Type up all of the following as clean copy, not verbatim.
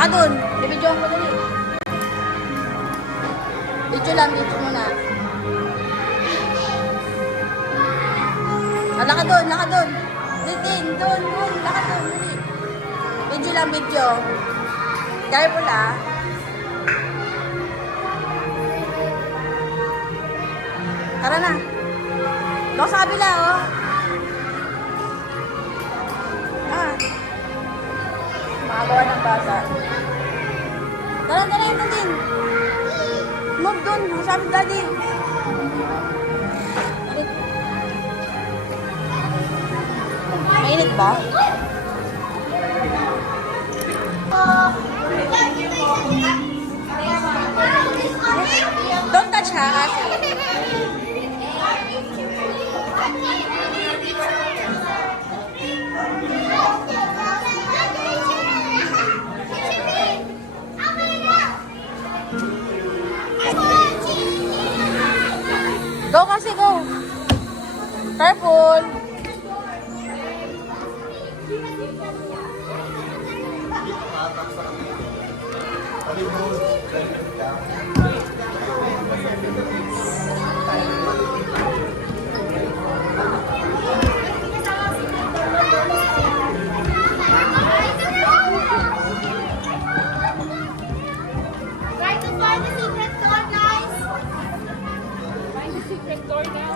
Baka doon. Bibidyoan ko dali. Video lang, video muna. Laka doon, laka doon. Din, doon, laka doon. Video lang, video. Careful ah. Tara na. Doon sa kabila, oh. Makagawa ng basa. Tara, ito din. Move doon. Sabi daddy. Mainit ba? Don't touch ha kasi. Go kasi, go. Careful.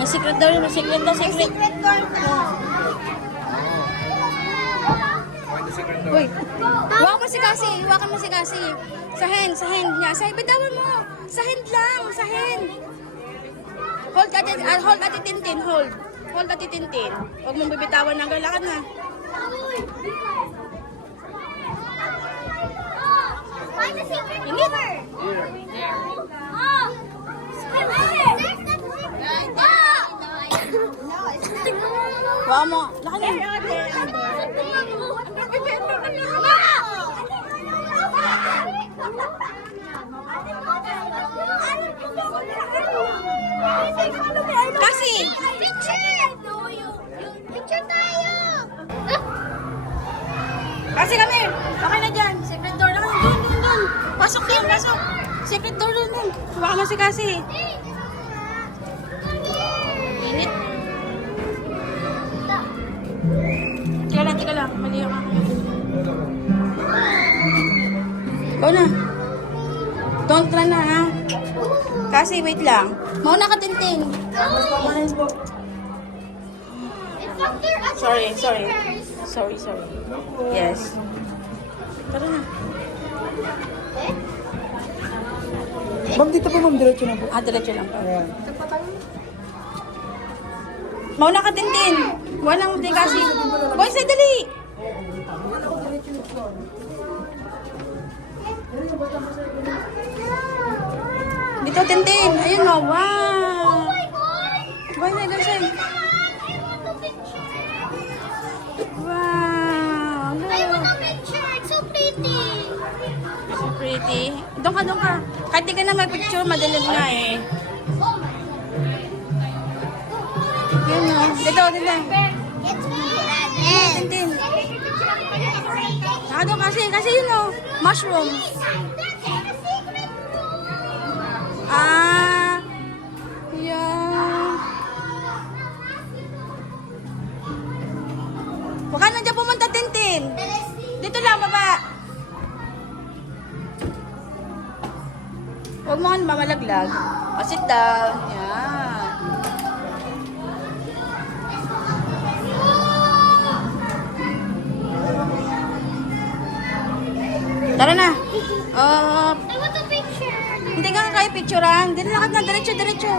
May secret daw yun, secret daw, secret. Secret door na. Uy, huwag mo si Cassie, huwakan mo si Cassie. Sa hand niya. Bitawan mo. Sa hand lang, sa hand. Hold at itintin, hold. Hold at itintin. Huwag mong bibitawan ng galakad na. Find the secret door. Oh, Huwag mo, lakad na. Kasi! Picture tayo! Kasi kami! Okay na dyan! Secret door na kami! Doon! Pasok din! Pasok! Secret door doon! Huwag mo si Kasi! Init! Tika lang! Mali yung ako. Go na! Don't run na ha! Kasi wait lang! Mauna ka tintin! Sorry. Yes. Tara na. Ma'am, dito po ma'am, diretso na po. Diretso lang pa. Ayan. Mauna ka tintin! Walang hindi kasi. Boy, say dali! Dito tintin! Ayun o! Wow! Boy, say dali! Wow! I want a picture. It's so pretty. So pretty. Doon ka. Kahit di ka na mag-picture, madilim na eh. Yun o. Dito. It's me. Tintin. Doon kasi yun o. Mushroom. Yeah. Huwag ka na dyan pumunta, Tintin. Dito lang, baba. Huwag mo nga mamalaglag. Sit down. Yan. Tara na. I want a picture. Hindi ka kayo picturean. Lakad na, diretso.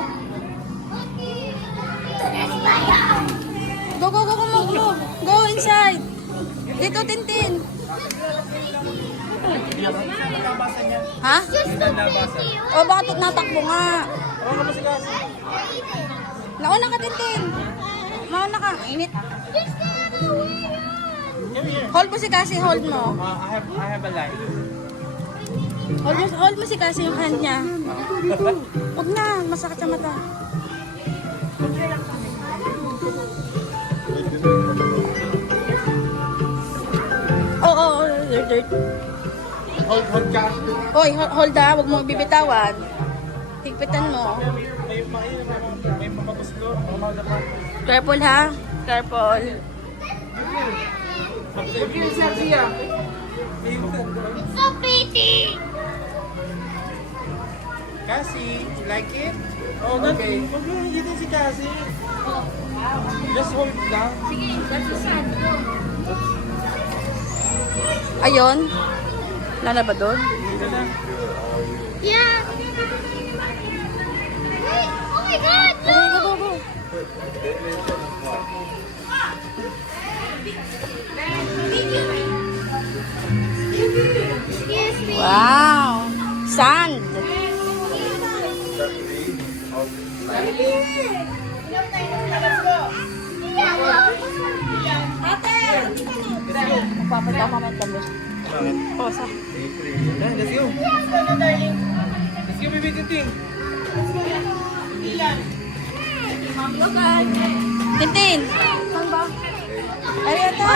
Go. Go inside. Dito, Tintin. Ha? Just so pretty. O, bakit natakbo nga? Nauna ka, Tintin. Mauna ka. Init. Just the other way on. Hold mo si Cassie, hold mo. I have a light. Hold mo si Cassie yung hand niya. Huwag na, masakit sa mata. Oo, dirt. hold ka. Hoy, hold ha. Huwag mo bibitawan. Higpitan mo. May pamatos ko. Mamada pa. Careful ha. Careful. Huwag yung sexy ah. It's so pretty. Cassie, you like it? Oh, okay. Huwag yung higitin si Cassie. Just hold lang. Ayun. Wala na ba doon? Dito na. Yeah. Wait, oh my God, Go, no. go, go. Excuse me. Wow. Sand. Magpapadala ka ng damit. Oh, sa. Let's go. Let's go, baby, Tintin. Tintin. Saan ba? Ariata.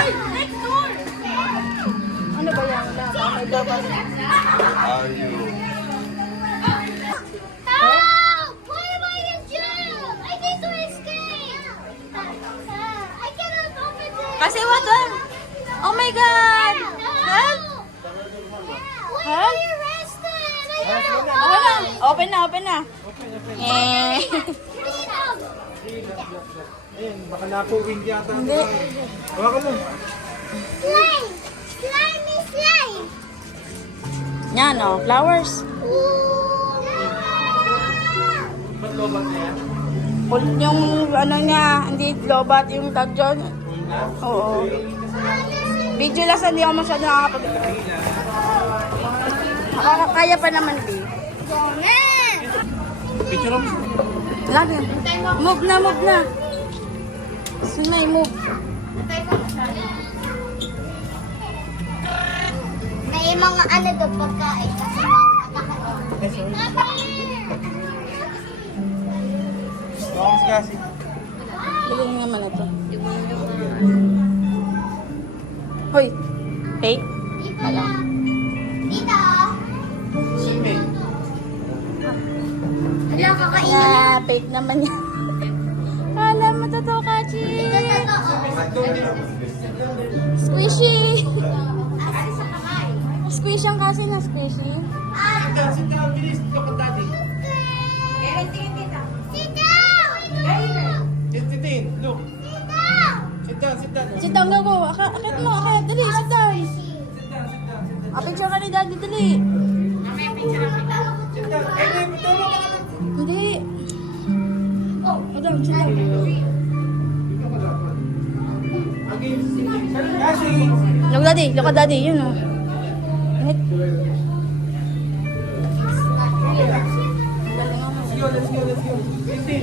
Ano ba yan? May dapat. Help! Why am I in jail? I need to escape. I cannot open this. Kasi what the? Oh my God! Help! Why are you arrested? I don't know. Okay na. Open na, open na. Eh. Freedom. Ayun, baka napuwing yata. Hindi. Hawakan mo. Slime. Slimy slime. Yan o, flowers. Ba't lobat na yan? Yung ano niya, hindi lobat yung tag dyan. Oo. Video lang sa hindi ako masyado nakakapag... Kaya pa naman, di. Picture mo. Lagi. Move na, move na. Sunay, move. May mga ano doon pagkain kasi Hawakan si Cassie. Galing naman ito. Hoy. Fake. Dito. Dito. Sime. Wala kakainin. Ah, fake naman yan. Alam mo, totoo, Kachi. Ito totoo. Squishy. Asi sa kamay. Squishy ang kasi na squishy. Sit down, bilis. Look at daddy. Sit down. Tintin, look. Sit down. Sit down, sit down. Sit down, go. Akit mo, akit. Dali, sit down. Picture ka ni Daddy, dali. Sit down. Eh, tutulong ka naman. Hindi. Sit down, sit down. Cassie. Look at Daddy, yun o. Init. Let's go. Tintin.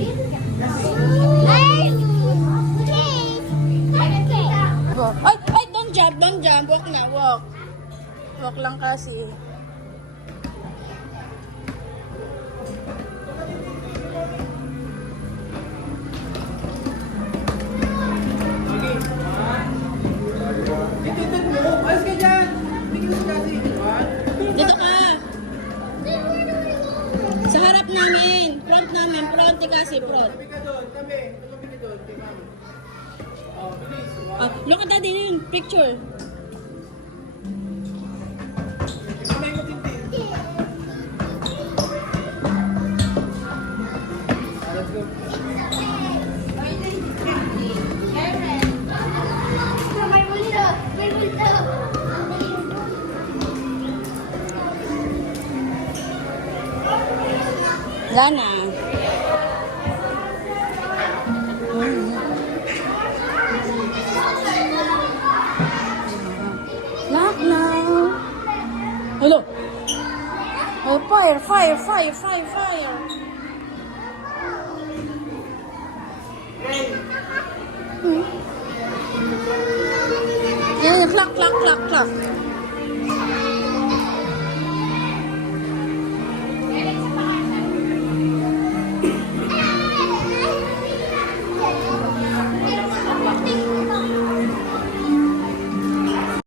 Ay, okay. Go. Ay, don't jump. Walk na, walk. Walk lang kasi. Tintin mo. Ayos ka dyan. Tingin si Cassie. One. Dito ka. Sa harap namin. Front namin. Front kasi, front. Tabi ka doon. Tabi ka doon. Kay mami. Oh, bilis. Ah, look at Daddy yun. Picture. Kamay mo, Tintin. Let's go. May multo. Wala na. Knock now. Hello. Oh, fire. Hmm. Yeah, clack.